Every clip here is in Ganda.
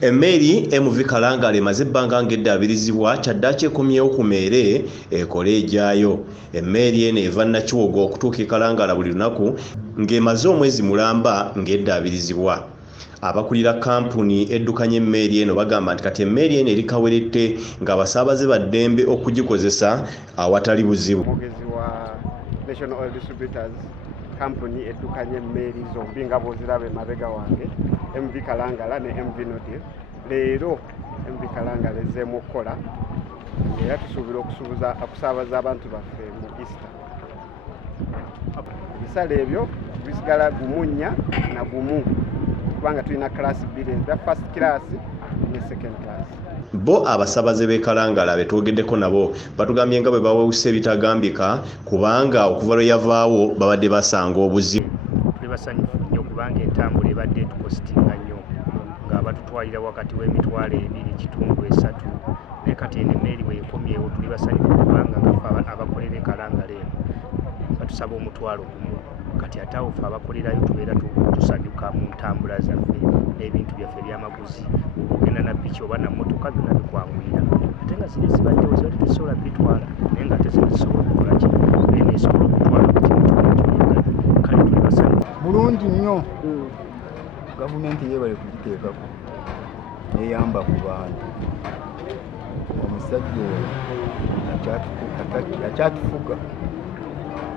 Emmeeri MV Kalangala emaze ebbanga ng'eddaabirizibwa kyaddaaki ekomyewo ku Meere ekole ejjaayo. Emmeeri eno eva Nakiwogo okutuuka e Kalangala buli lunaku ng'emaze omwezi mulamba ng'eddaabirizibwa. Abakulira kampuni eddukanya emmeeri eno bagamba nti kati emmeeri eno eri kawerette ng'abasaabaze baddembe okugikozesa awatali buzibu. Omwogezi wa National Oil Distributors kampuni eddukanya emmeeri zombi nga bw'oziraba emabega wange, MV Kalangala ne MV Nodil. Leero MV Kalangala ezzeemu okukola era tusuubira okusaabaza abantu baffe mu Easter. Ebisale ebyo bisigala gumunnya na gumu kubanga tulina class bbiri eza first class ne second class. Bo abasaabaze b'e Kalangala betwogeddeko nabo batugambye nga bwe bawewusa ebitagambika kubanga okuva lwe yavaawo babadde basanga obuzibu. Tuli basanyufu nnyo kubanga entambula ebadde etukositinga nnyo nga batutwalira wakati w'emitwalo 2.3 naye kati eno emmeeri bwekomyewo tuli basanyufu kubanga nga abakolera e Kalangala eno batusaba omutwalo gumu. Kati ate awo ffe abakolerayo tubeera tusanyuka mu ntambula zaffe n'ebintu byaffe ebyamaguzi. Ogenda na ppiki oba na mmotoka byonna bikwanguyira ate nga ziri zibaddewo ziba tetusobola bitwala naye nga ate zisobola okukola ki eno esobola okutwala ku kintu kyoyagala. Kale tuli basanyufu bulungi nnyo. Gavumenti yeebale kugiteekako eyamba ku bantu. Omusajja oyo akyatufuga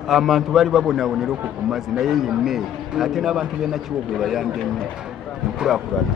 abantu bali babonabonera okwo ku mazzi naye yemmeeri ate n'abantu b'e Nakiwogo bayambye nnyo enkulaakulana.